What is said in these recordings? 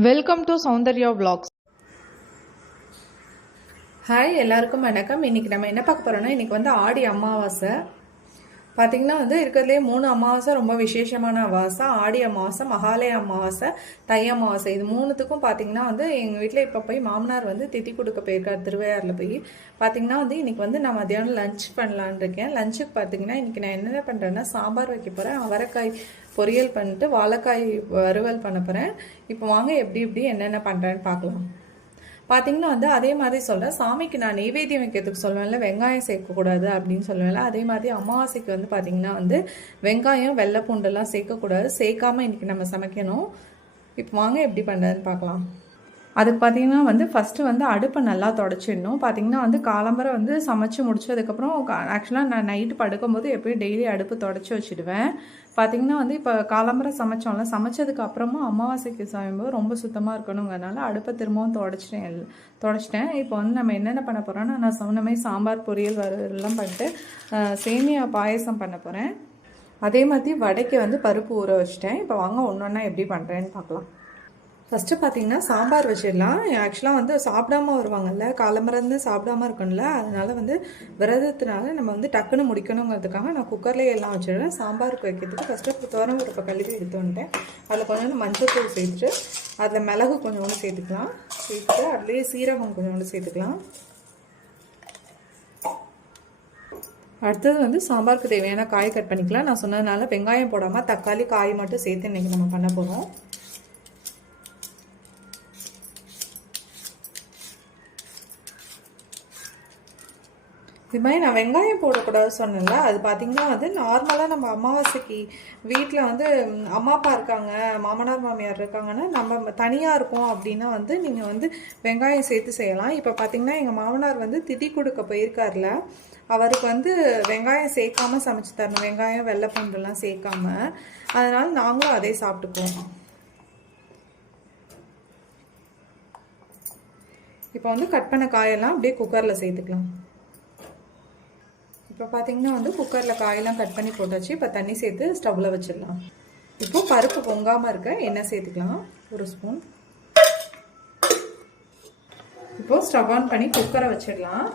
Welcome to Soundarya vlogs. Hi எல்லாருக்கும் வணக்கம். இன்றைக்கி நம்ம என்ன பார்க்க போகிறோம்னா, இன்றைக்கி வந்து ஆடி அமாவாசை. பார்த்திங்கன்னா வந்து இருக்கிறதுலே 3 அமாவாசை ரொம்ப விசேஷமான அமாவாசை. ஆடி அமாவாசை, மகாலய அமாவாசை, தை அமாவாசை. இது 3த்துக்கும் பார்த்திங்கன்னா வந்து எங்கள் வீட்டில் இப்போ போய் மாமனார் வந்து திதி கொடுக்க போயிருக்கார் திருவையாறில் போய். பார்த்திங்கன்னா வந்து இன்றைக்கி வந்து நான் மத்தியானம் லஞ்ச் பண்ணலான் இருக்கேன். லஞ்சுக்கு பார்த்திங்கன்னா இன்றைக்கி நான் என்னென்ன பண்ணுறேன்னா, சாம்பார் வைக்க போகிறேன், அவரைக்காய் பொரியல் பண்ணிட்டு வாழைக்காய் வறுவல் பண்ண போகிறேன். இப்போ வாங்க எப்படி என்னென்ன பண்ணுறேன்னு பார்க்கலாம். பார்த்திங்கன்னா வந்து அதே மாதிரி சொல்கிறேன், சாமிக்கு நான் நெய்வேத்தியம் வைக்கிறதுக்கு சொல்லுவேன்ல, வெங்காயம் சேர்க்கக்கூடாது அப்படின்னு சொல்லுவேன்ல, அதே மாதிரி அமாவாசைக்கு வந்து பார்த்திங்கன்னா வந்து வெங்காயம் வெள்ளை பூண்டெல்லாம் சேர்க்கக்கூடாது. சேர்க்காமல் இன்றைக்கி நம்ம சமைக்கணும். இப்போ வாங்க எப்படி பண்ணுறதுன்னு பார்க்கலாம். அதுக்கு பார்த்திங்கன்னா வந்து ஃபஸ்ட்டு வந்து அடுப்பை நல்லா தொடச்சிடணும். பார்த்திங்கன்னா வந்து காலம்பரை வந்து சமைச்சு முடிச்சதுக்கப்புறம் ஆக்சுவலாக நான் நைட்டு படுக்கும்போது எப்போயும் டெய்லி அடுப்பு தொடச்சி வச்சுடுவேன். பார்த்திங்கன்னா வந்து இப்போ காலம்பரை சமைச்சோம்ல, சமைச்சதுக்கு அப்புறமும் அமாவாசைக்கு சமைக்கும்போது ரொம்ப சுத்தமாக இருக்கணுங்கிறதுனால அடுப்பை திரும்பவும் தொடச்சிட்டேன். இப்போ வந்து நம்ம என்னென்ன பண்ண போகிறோன்னா, நான் சொன்ன மாதிரி சாம்பார் பொரியல் எல்லாம் பண்ணிட்டு சேமியா பாயசம் பண்ண போகிறேன். அதே மாதிரி வடைக்கு வந்து பருப்பு ஊற வச்சுட்டேன். இப்போ வாங்க ஒன்று ஒன்றா எப்படி பண்ணுறேன்னு பார்க்கலாம். ஃபஸ்ட்டு பார்த்திங்கன்னா சாம்பார் வச்சிடலாம். ஆக்சுவலாக வந்து சாப்பிடாம வருவாங்கல்ல, காலம்பரந்து சாப்பிடாம இருக்கணும்ல, அதனால் வந்து விரதத்தினால நம்ம வந்து டக்குன்னு முடிக்கணுங்கிறதுக்காக நான் குக்கர்லேயே எல்லாம் வச்சிடுறேன். சாம்பாருக்கு வைக்கிறதுக்கு ஃபஸ்ட்டு துவரம்பருப்பை கழுவி எடுத்து வந்துட்டேன். அதில் கொஞ்சோண்டு மஞ்சள்தூள் சேர்த்துட்டு அதில் மிளகு கொஞ்சோண்டு சேர்த்துக்கலாம். சேர்த்துட்டு அதுலேயே சீரகம் கொஞ்சோண்டு சேர்த்துக்கலாம். அடுத்தது வந்து சாம்பாருக்கு தேவையான காய் கட் பண்ணிக்கலாம். நான் சொன்னதுனால வெங்காயம் போடாமல் தக்காளி காய் மட்டும் சேர்த்து இன்றைக்கி நம்ம பண்ண போகிறோம். இது மாதிரி நான் வெங்காயம் போடக்கூடாது சொன்னேன்ல, அது பார்த்திங்கன்னா வந்து நார்மலாக நம்ம அமாவாசைக்கு வீட்டில் வந்து அம்மா அப்பா இருக்காங்க, மாமனார் மாமியார் இருக்காங்கன்னா நம்ம தனியாக இருக்கோம் அப்படின்னா வந்து நீங்கள் வந்து வெங்காயம் சேர்த்து செய்யலாம். இப்போ பார்த்திங்கன்னா எங்கள் மாமனார் வந்து திதி கொடுக்க போயிருக்கார்ல, அவருக்கு வந்து வெங்காயம் சேர்க்காமல் சமைச்சு தரணும், வெங்காயம் வெள்ளை பூண்டுலாம் சேர்க்காம. அதனால் நாங்களும் அதே சாப்பிட்டுக்குவோம். இப்போ வந்து கட் பண்ண காயெல்லாம் அப்படியே குக்கரில் சேர்த்துக்கலாம். இப்போ பார்த்திங்கன்னா வந்து குக்கரில் காயெல்லாம் கட் பண்ணி போட்டாச்சு. இப்போ தண்ணி சேர்த்து ஸ்டவ்வில் வச்சிடலாம். இப்போது பருப்பு பொங்காமல் இருக்க எண்ணெய் சேர்த்துக்கலாம், 1 ஸ்பூன். இப்போது ஸ்டவ் ஆன் பண்ணி குக்கரை வச்சிடலாம்.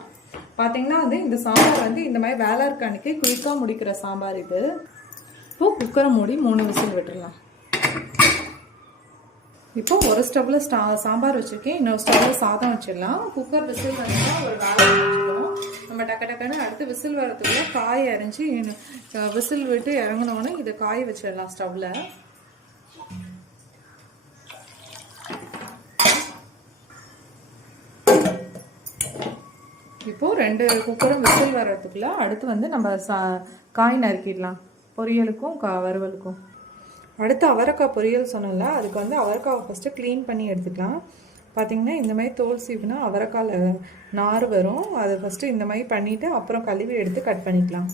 பார்த்திங்கன்னா வந்து இந்த சாம்பார் வந்து இந்த மாதிரி வேலை இருக்க அன்றைக்கி குயிக்காக முடிக்கிற சாம்பார் இது. இப்போது குக்கரை மூடி 3 விசில் விட்டுடலாம். இப்போது ஒரு ஸ்டவ்வில் சாம்பார் வச்சுருக்கேன், இன்னொரு ஸ்டவ்வில் சாதம் வச்சிடலாம். குக்கர் விசில் வந்தால் ஒரு வேலை வச்சுக்கணும். நம்ம டக்குன்னு அடுத்து விசில் வரதுக்குள்ள காய் அரைஞ்சி விசில் விட்டு இறங்கினோன்னே இதை காய வச்சிடலாம் ஸ்டவ்வில். இப்போது 2 குக்கரும் விசில் வர்றதுக்குள்ள அடுத்து வந்து நம்ம காய் நறுக்கிடலாம், பொரியலுக்கும் வறுவலுக்கும். அடுத்து அவரைக்காய் பொரியல் சொன்னோம்ல, அதுக்கு வந்து அவரைக்காவை ஃபஸ்ட்டு க்ளீன் பண்ணி எடுத்துக்கலாம். பார்த்திங்கன்னா இந்த மாதிரி தோல் சீவுனா அவரைக்காயில் நார் வரும். அதை ஃபஸ்ட்டு இந்த மாதிரி பண்ணிவிட்டு அப்புறம் கழுவி எடுத்து கட் பண்ணிக்கலாம்.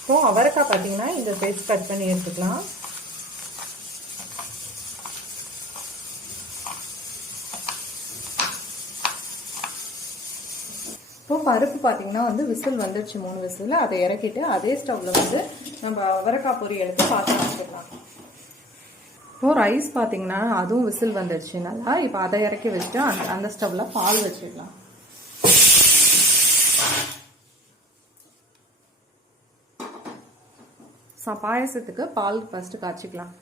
இப்போது அவரைக்காய் பார்த்திங்கன்னா இந்த சைஸ் கட் பண்ணி எடுத்துக்கலாம். இப்போ பருப்பு பார்த்திங்கன்னா வந்து விசில் வந்துடுச்சு, 3 விசில். அதை இறக்கிட்டு அதே ஸ்டவ்வில் வந்து நம்ம அவரைக்காய் பொரி எடுத்து பாத்திரம் வச்சுக்கலாம். இப்போது ரைஸ் பார்த்திங்கன்னா அதுவும் விசில் வந்துடுச்சு நல்லா. இப்போ அதை இறக்கி வச்சுட்டு அந்த ஸ்டவ்வில் பால் வச்சுக்கலாம். பாயசத்துக்கு பால் ஃபஸ்ட்டு காய்ச்சிக்கலாம்.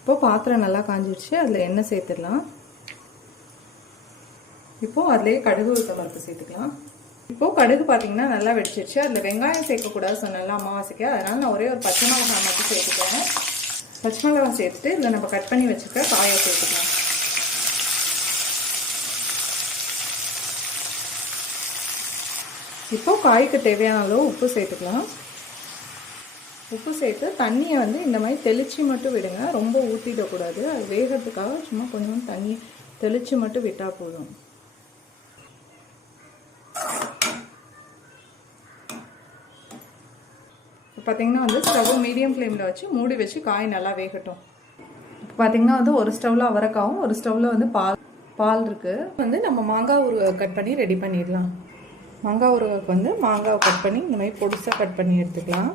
இப்போது பாத்திரம் நல்லா காஞ்சிடுச்சு, அதில் எண்ணெய் சேர்த்துடலாம். இப்போது அதிலே கடுகு உளுத்தம்பருப்பு சேர்த்துக்கலாம். இப்போது கடுகு பார்த்திங்கன்னா நல்லா வெடிச்சிருச்சு. அதில் வெங்காயம் சேர்க்கக்கூடாது சொன்னால அமாவாசைக்கு, அதனால் நான் ஒரே ஒரு பச்சை மிளகாய் மட்டும் சேர்த்துக்கிறேன். பச்சை மிளகாய் சேர்த்துட்டு இதில் நம்ம கட் பண்ணி வச்சுக்க காயை சேர்த்துக்கலாம். இப்போது காய்க்கு தேவையான அளவு உப்பு சேர்த்துக்கலாம். உப்பு சேர்த்து தண்ணியை வந்து இந்த மாதிரி தெளித்து மட்டும் விடுங்க, ரொம்ப ஊற்றிடக்கூடாது. அது வேகிறதுக்காக சும்மா கொஞ்சம் தண்ணி தெளித்து மட்டும் விட்டால் போதும். பார்த்திங்கன்னா வந்து ஸ்டவ் மீடியம் ஃப்ளேமில் வச்சு மூடி வச்சு காய் நல்லா வேகட்டும். பார்த்திங்கன்னா வந்து ஒரு ஸ்டவ்வில் அவரைக்காவும் ஒரு ஸ்டவ்வில் வந்து பால் பால் இருக்குது. வந்து நம்ம மாங்காய் ஊறுகாய் கட் பண்ணி ரெடி பண்ணிடலாம். மாங்காய் ஊறுகாய்க்கு வந்து மாங்காவை கட் பண்ணி இந்த மாதிரி பொடிசாக கட் பண்ணி எடுத்துக்கலாம்.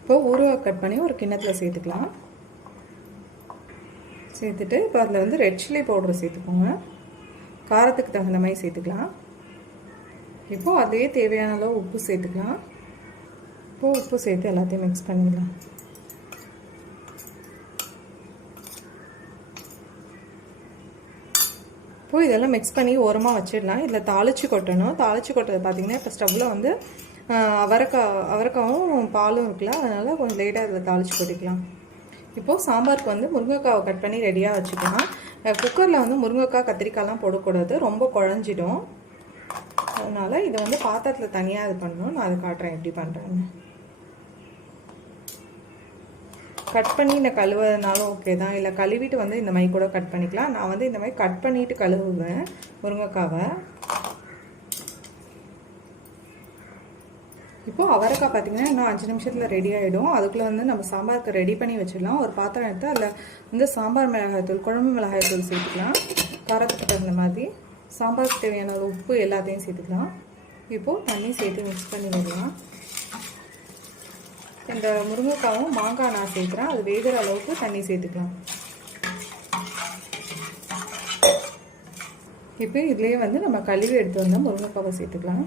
இப்போ ஊறுகாய் கட் பண்ணி ஒரு கிண்ணத்தில் சேர்த்துக்கலாம். சேர்த்துட்டு இப்போ அதில் வந்து ரெட் சில்லி பவுடர் சேர்த்துக்கோங்க. காரத்துக்கு தகுந்த மாதிரி சேர்த்துக்கலாம். இப்போது அதே தேவையான அளவு உப்பு சேர்த்துக்கலாம். இப்போது உப்பு சேர்த்து எல்லாத்தையும் மிக்ஸ் பண்ணிடலாம். இப்போது இதெல்லாம் மிக்ஸ் பண்ணி ஓரமாக வச்சிடலாம். இதில் தாளித்து கொட்டணும். தாளித்து கொட்டது பார்த்திங்கன்னா இப்போ ஸ்டவ்வில் வந்து அவரைக்காவும் பாலும் இருக்குல்ல, அதனால் கொஞ்சம் லேட்டாக இதில் தாளித்து கொட்டிக்கலாம். இப்போது சாம்பாருக்கு வந்து முருங்கைக்காவை கட் பண்ணி ரெடியாக வச்சுக்கலாம். குக்கரில் வந்து முருங்கைக்காய் கத்திரிக்காய்லாம் போடக்கூடாது, ரொம்ப குழஞ்சிடும். அதனால் இதை வந்து பாத்திரத்தில் தனியாக இது பண்ணணும். நான் அது காட்டுறேன் எப்படி பண்ணுறேன்னு. கட் பண்ணி இந்த கழுவுறதுனாலும் ஓகே தான், இல்லை கழுவிட்டு வந்து இந்த மாதிரி கூட கட் பண்ணிக்கலாம். நான் வந்து இந்த மாதிரி கட் பண்ணிவிட்டு கழுவுவேன் முருங்கைக்காவை. இப்போது அவரைக்காய் பார்த்திங்கன்னா இன்னும் 5 நிமிஷத்தில் ரெடி ஆகிடும். அதுக்குள்ளே வந்து நம்ம சாம்பாருக்கு ரெடி பண்ணி வச்சிடலாம். ஒரு பாத்திரம் எடுத்து அதில் வந்து சாம்பார் மிளகாய்த்தூள், குழம்பு மிளகாய்த்தூள் சேர்த்துக்கலாம். காரத்துக்கு தகுந்த மாதிரி சாம்பாருக்கு தேவையான உப்பு எல்லாத்தையும் சேர்த்துக்கலாம். இப்போது தண்ணி சேர்த்து மிக்ஸ் பண்ணி விடலாம். இந்த முருங்கைக்காவும் மாங்காய் நான் சேர்க்குறேன், அது வேகிற அளவுக்கு தண்ணி சேர்த்துக்கலாம். இப்போ இதுலேயே வந்து நம்ம கழுவி எடுத்து வந்தால் முருங்கைக்காவை சேர்த்துக்கலாம்.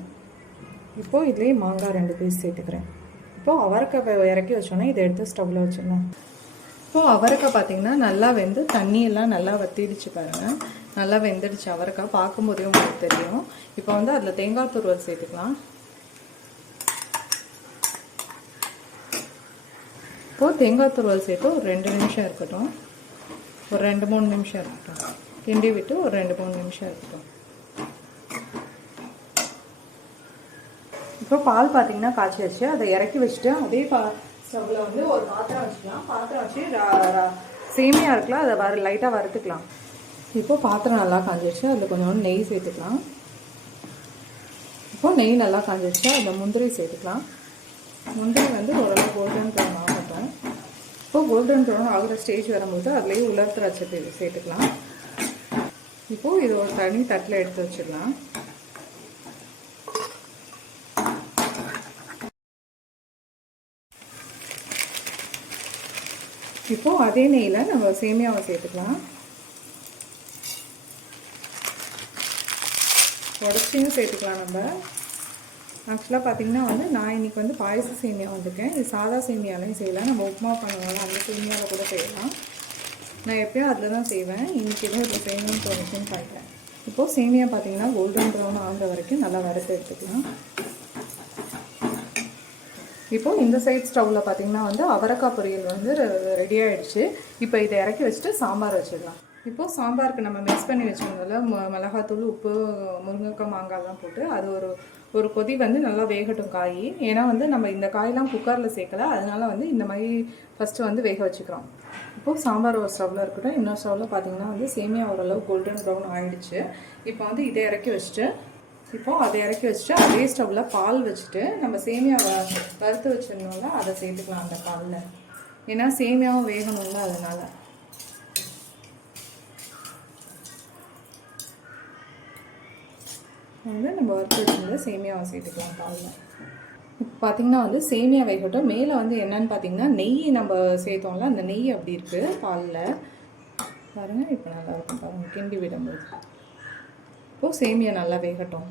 இப்போது இதுலேயே மாங்காய் 2 பீஸ் சேர்த்துக்கிறேன். இப்போது அவரைக்காய் இறக்கி வச்சோன்னா இதை எடுத்து ஸ்டவ்வில் வச்சிடலாம். இப்போது அவரைக்காய் பார்த்திங்கன்னா நல்லா வெந்து தண்ணியெல்லாம் நல்லா வத்திடுச்சு பாருங்கள். நல்லா வெந்துடுச்சு அவரைக்காய், பார்க்கும்போதே உங்களுக்கு தெரியும். இப்போ வந்து அதில் தேங்காய் துருவல் சேர்த்துக்கலாம். இப்போது தேங்காய் துருவல் சேர்த்து ஒரு 2 நிமிஷம் இருக்கட்டும். ஒரு 2-3 நிமிஷம் இருக்கட்டும். கிண்டி விட்டு ஒரு 2-3 நிமிஷம் இருக்கட்டும். இப்போ பால் பார்த்திங்கன்னா காய்ச்சி வச்சு அதை இறக்கி வச்சுட்டு அதே ஸ்டவ்வில் வந்து ஒரு பாத்திரம் வச்சுக்கலாம். பாத்திரம் வச்சு சேமியா இருக்குல்ல, அதை லைட்டாக வறுத்துக்கலாம். இப்போ பாத்திரம் நல்லா காஞ்சிடுச்சு. அதில் கொஞ்சம் நெய் சேர்த்துக்கலாம். இப்போது நெய் நல்லா காஞ்சிடுச்சு. அதில் முந்திரி சேர்த்துக்கலாம். முந்திரி வந்து ஓரளவு கோல்டன் ப்ரௌன் ஆகட்டும். இப்போது கோல்டன் ப்ரௌன் ஆகிற ஸ்டேஜ் வரும்போது அதுலேயே உலர் திராட்சை சேர்த்துக்கலாம். இப்போது இது ஒரு தனி தட்டில் எடுத்து வச்சிடலாம். இப்போது அதே நெய்யில் நம்ம சேமியாவை சேர்த்துக்கலாம். உடச்சியும் சேர்த்துக்கலாம். நம்ம ஆக்சுவலாக பார்த்திங்கன்னா வந்து நான் இன்றைக்கி வந்து பாயச சேமியா வந்துருக்கேன். இது சாதா சேமியாலையும் செய்யலாம். நம்ம உப்புமா பண்ணுவோம், அந்த சேமியாவில் கூட செய்யலாம். நான் எப்போயும் அதில் தான் செய்வேன். இன்றைக்கி எதுவும் இதில் செய்யணும்னு தோணுச்சுன்னு பார்க்குறேன். இப்போது சேமியா பார்த்திங்கன்னா கோல்டன் ப்ரௌன் ஆகிற வரைக்கும் நல்லா வறுத்து எடுத்துக்கலாம். இப்போது இந்த சைட் ஸ்டவ்வில் பார்த்திங்கன்னா வந்து அவரைக்காய் பொரியல் வந்து ரெடி ஆகிடுச்சு. இப்போ இதை இறக்கி வச்சுட்டு சாம்பார் வச்சிடலாம். இப்போது சாம்பாருக்கு நம்ம மிக்ஸ் பண்ணி வச்சுருந்தோம்ல, மிளகாத்தூள், உப்பு, முருங்கைக்காய், மாங்காய்லாம் போட்டு அது ஒரு கொதி வந்து நல்லா வேகட்டும் காய். ஏன்னா வந்து நம்ம இந்த காயெலாம் குக்கரில் சேர்க்கல, அதனால் வந்து இந்த மாதிரி ஃபஸ்ட்டு வந்து வேக வச்சுக்கிறோம். இப்போது சாம்பார் ஒரு ஸ்டவ்வில் இருக்கட்டும். இன்னொரு ஸ்டவ்வில் பார்த்திங்கன்னா வந்து சேமியா ஓரளவு கோல்டன் ப்ரௌன் ஆகிடுச்சு. இப்போ வந்து இதை இறக்கி வச்சுட்டு அதை இறக்கி வச்சுட்டு அதே ஸ்டவ்வில் பால் வச்சுட்டு நம்ம சேமியா வறுத்து வச்சிருந்தோம்ல, அதை சேர்த்துக்கலாம் அந்த பாலில். ஏன்னா சேமியாவும் வேகணும்ல, அதனால். வந்து நம்ம வறுத்து வச்சுருந்த சேமியாவை சேர்த்துக்கலாம் பாலில். இப்போ பார்த்திங்கன்னா வந்து சேமியா வேகட்டும். மேலே வந்து என்னென்னு பார்த்திங்கன்னா நெய் நம்ம சேர்த்தோம்ல, அந்த நெய் அப்படி இருக்குது பாலில் பாருங்கள். இப்போ நல்லாயிருக்கும் பாருங்கள் கிண்டி விடும்போது. இப்போது சேமியா நல்லா வேகட்டும்.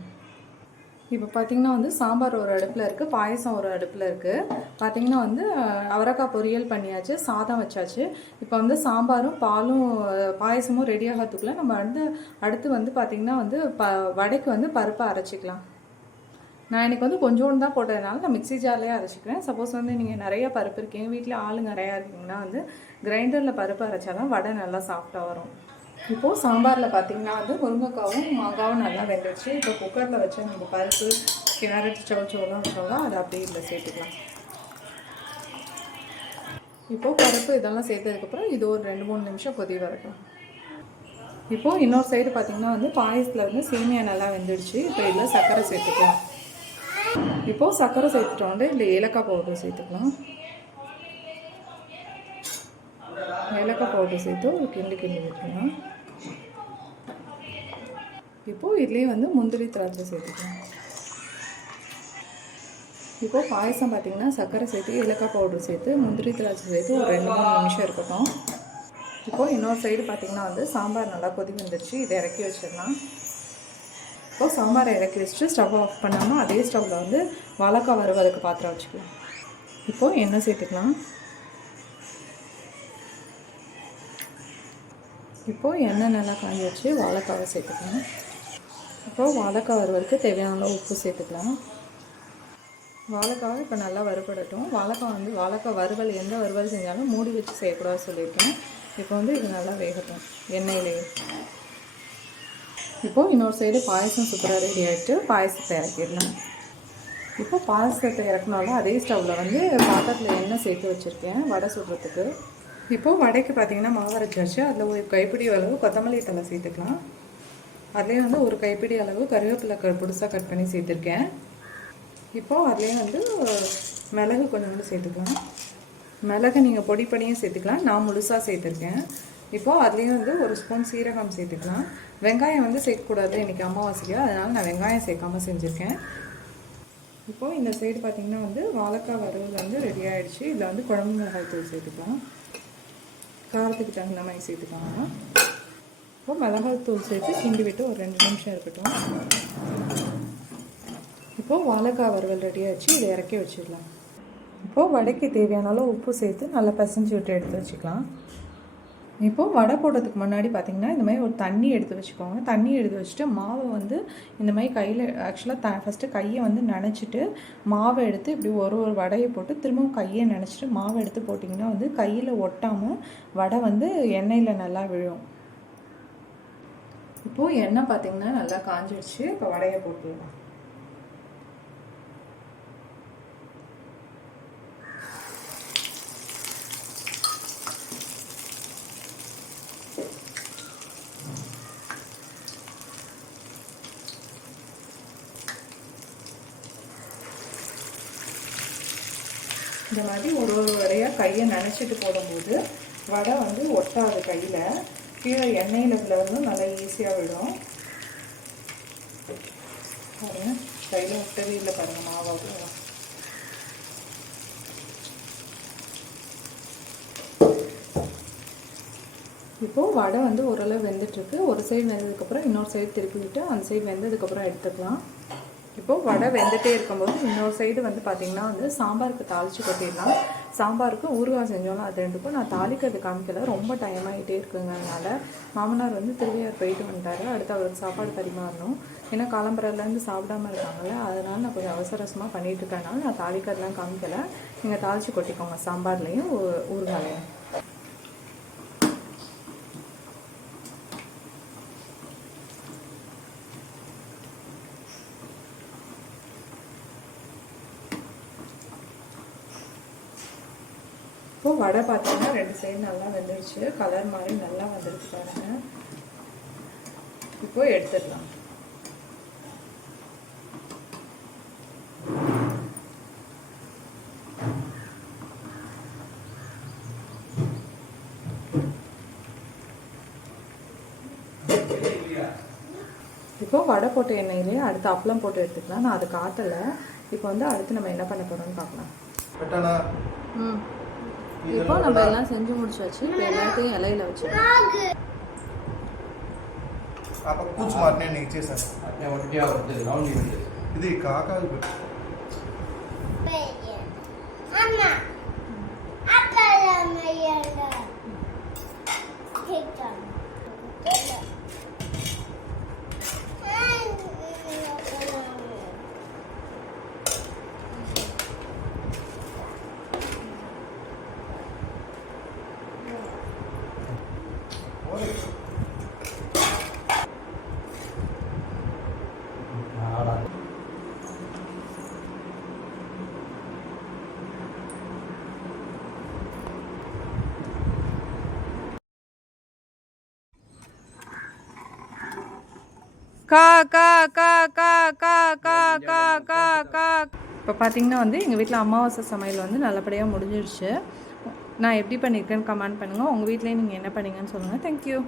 இப்போ பார்த்திங்கன்னா வந்து சாம்பார் ஒரு அடுப்பில் இருக்குது, பாயசம் ஒரு அடுப்பில் இருக்குது. பார்த்திங்கன்னா வந்து அவரைக்காய் பொரியல் பண்ணியாச்சு, சாதம் வச்சாச்சு. இப்போ வந்து சாம்பாரும் பாலும் பாயசமும் ரெடி ஆகிறதுக்குள்ளே நம்ம அடுத்து வந்து பார்த்திங்கன்னா வந்து வடைக்கு வந்து பருப்பை அரைச்சிக்கலாம். நான் இன்றைக்கி வந்து கொஞ்சோண்டு தான் போட்டதுனால நான் மிக்ஸி ஜார்லேயே அரைச்சிக்கிறேன். சப்போஸ் வந்து நீங்கள் நிறையா பருப்பு இருக்கீங்க, வீட்டில் ஆளுங்க நிறையா இருக்கீங்கன்னா வந்து கிரைண்டரில் பருப்பு அரைச்சா தான் வடை நல்லா சாஃப்டாக வரும். இப்போது சாம்பாரில் பார்த்திங்கன்னா வந்து முருங்கைக்காவும் மாங்காவும் நல்லா வெந்துடுச்சு. இப்போ குக்கரில் வச்சு நம்ம பருப்பு, கேரட், சோளம் வச்சோம்னா அதை அப்படியே இதில் சேர்த்துக்கலாம். இப்போது பருப்பு இதெல்லாம் சேர்த்ததுக்கப்புறம் இது ஒரு 2-3 நிமிஷம் கொதி வரட்டும். இப்போது இன்னொரு சைடு பார்த்திங்கன்னா வந்து பாயசத்தில் வந்து சேமியா நல்லா வெந்துடுச்சு. இப்போ இதில் சர்க்கரை சேர்த்துக்கலாம். இப்போது சர்க்கரை சேர்த்துட்டோம் வந்து இதில் ஏலக்காய் பவுடர் சேர்த்துக்கலாம். ஏலக்காய் பவுடர் சேர்த்து ஒரு கிண்டி விட்டுக்கலாம். இப்போது இதுலேயே வந்து முந்திரி திராட்சை சேர்த்துக்கலாம். இப்போது பாயசம் பார்த்திங்கன்னா சர்க்கரை சேர்த்து ஏலக்காய் பவுடர் சேர்த்து முந்திரி திராட்சை சேர்த்து ஒரு 2-3 நிமிஷம் இருக்கட்டும். இப்போது இன்னொரு சைடு பார்த்திங்கன்னா வந்து சாம்பார் நல்லா கொதி வந்துடுச்சு. இதை இறக்கி வச்சிடலாம். இப்போது சாம்பாரை இறக்கி வச்சுட்டு ஸ்டவ் ஆஃப் பண்ணாமல் அதே ஸ்டவ்வில் வந்து வாழைக்காய் வறுவலுக்கு பாத்திரம் வச்சுக்கலாம். இப்போது எண்ணெய் சேர்த்துக்கலாம். இப்போது எண்ணெய் நல்லா காஞ்சி வச்சு வாழைக்காவை சேர்த்துக்கலாம். இப்போது வாழைக்காய் வறுவலுக்கு தேவையான அளவு உப்பு சேர்த்துக்கலாம். வாழைக்காவை இப்போ நல்லா வறுபடட்டும். வாழைக்காய் வறுவல் எந்த வறுவல் செஞ்சாலும் மூடி வச்சு செய்யக்கூடாது சொல்லியிருக்கேன். இப்போ வந்து இது நல்லா வேகட்டும் எண்ணெயிலேயே. இப்போது இன்னொரு சைடு பாயசம் சூப்பராக ரெடி ஆகிட்டு பாயசத்தை இறக்கிடலாம். இப்போ பாயசத்தை இறக்குனாலும் அதே ஸ்டவ்வில் வந்து பாத்திரத்தில் எண்ணெய் சேர்த்து வச்சுருக்கேன் வடை சுடுறதுக்கு. இப்போது வடைக்கு பார்த்திங்கன்னா மாவு அரைச்சாச்சு. அதில் ஒரு கைப்பிடி அளவு கொத்தமல்லி தழை சேர்த்துக்கலாம். அதுலேயே வந்து ஒரு கைப்பிடி அளவு கருவேப்பிலை புதுசாக கட் பண்ணி சேர்த்துருக்கேன். இப்போது அதுலேயே வந்து மிளகு கொஞ்சோண்டு சேர்த்துக்கலாம். மிளகு நீங்கள் பொடி பண்ணியும் சேர்த்துக்கலாம், நான் முழுசாக சேர்த்துருக்கேன். இப்போது அதுலேயும் வந்து ஒரு ஸ்பூன் சீரகம் சேர்த்துக்கலாம். வெங்காயம் வந்து சேர்க்கக்கூடாது இன்றைக்கி அமாவாசைக்கு, அதனால் நான் வெங்காயம் சேர்க்காமல் செஞ்சுருக்கேன். இப்போது இந்த சைடு பார்த்திங்கன்னா வந்து வாழைக்காய் வறுவல் வந்து ரெடி ஆகிடுச்சு. இதில் வந்து குழம்பு மிளகாய் தூள் சேர்த்துக்கலாம். காரத்துக்கு தகுந்த மாதிரி சேர்த்துக்காங்க. இப்போது மிளகாய் தூள் சேர்த்து கிண்டி விட்டு ஒரு 2 நிமிஷம் இருக்கட்டும். இப்போது வாழைக்காய் வறுவல் ரெடி ஆகிடுச்சு. இதை இறக்கி வச்சிடலாம். இப்போது வடைக்கு தேவையான அளவு உப்பு சேர்த்து நல்லா பிசைஞ்சு விட்டு எடுத்து வச்சுக்கலாம். இப்போது வடை போடுறதுக்கு முன்னாடி பார்த்திங்கன்னா இந்த மாதிரி ஒரு தண்ணி எடுத்து வச்சுக்கோங்க. தண்ணி எடுத்து வச்சுட்டு மாவை வந்து இந்த மாதிரி கையில் ஆக்சுவலாக ஃபஸ்ட்டு கையை வந்து நனைச்சிட்டு மாவை எடுத்து இப்படி ஒரு வடையை போட்டு திரும்பவும் கையை நனைச்சிட்டு மாவை எடுத்து போட்டிங்கன்னா வந்து கையில் ஒட்டாமல் வடை வந்து எண்ணெயில் நல்லா விழும். இப்போது எண்ணெய் பார்த்திங்கன்னா நல்லா காஞ்சிடுச்சு. இப்போ வடையை போட்டுடலாம். இந்த மாதிரி ஒரு வடையாக கையை நனைச்சிட்டு போடும்போது வடை வந்து ஒட்டாது. கையில் கீழே எண்ணெயில் வந்து நல்லா ஈஸியாக விடும். பாருங்கள், கையில் ஒட்டவே இல்லை பாருங்கள் மாவாக. இப்போது வடை வந்து ஓரளவு வெந்துட்டுருக்கு. ஒரு சைடு வெந்ததுக்கப்புறம் இன்னொரு சைடு திருப்பி விட்டு அந்த சைடு வெந்ததுக்கப்புறம் எடுத்துக்கலாம். இப்போது வடை வெந்துகிட்டே இருக்கும்போது இன்னொரு சைடு வந்து பார்த்திங்கன்னா வந்து சாம்பாருக்கு தாளித்து கொட்டிடலாம். சாம்பாருக்கு ஊறுகாய் செஞ்சோன்னா அது ரெண்டுக்கும் நான் தாளிக்கிறது காமிக்கல, ரொம்ப டைம் ஆகிட்டே இருக்குங்க. அதனால் மாமனார் வந்து திருவையார் போயிட்டு வந்துட்டார். அடுத்து அவருக்கு சாப்பாடு பரிமாறணும். ஏன்னா காலம்பரையிலேருந்து சாப்பிடாமல் இருக்காங்கல்ல, அதனால் நான் கொஞ்சம் அவசரமாக பண்ணிகிட்டு இருக்கேனால நான் தாளிக்கிறதுலாம் காமிக்கலை. நீங்கள் தாளித்து கொட்டிக்கோங்க சாம்பார்லேயும் ஊறுகாலையும். இப்போது வடை பார்த்தீங்கன்னா 2 சைடு நல்லா வெந்துடுச்சு. கலர் மாதிரி நல்லா வந்துடுச்சு பாருங்கள். இப்போது எடுத்துடலாம். இப்போது வடை போட்ட எண்ணெயிலே அடுத்து அப்பளம் போட்டு எடுத்துக்கலாம். நான் அது காட்டலை. இப்போ வந்து அடுத்து நம்ம என்ன பண்ண போகிறோம்னு பார்க்கலாம். இப்போ நம்ம எல்லாம் செஞ்சு முடிச்சாச்சு. இப்போ எல்லாத்தையும் இலையில வச்சுக்கலாம். आप कुछ मारने नहीं चाहिए सर. अपने और क्या होते हैं राउंड ही ఇది కాకాలు అన్న అక్కలమయ్యాడ ఠీక్ இப்போ பார்த்தீங்கன்னா வந்து எங்கள் வீட்டில் அமாவாசை சமையல் வந்து நல்லபடியாக முடிஞ்சிடுச்சு. நான் எப்படி பண்ணியிருக்கேன்னு கமெண்ட் பண்ணுங்கள். உங்கள் வீட்லேயே நீங்கள் என்ன பண்ணீங்கன்னு சொல்லுங்கள். தேங்க்யூ.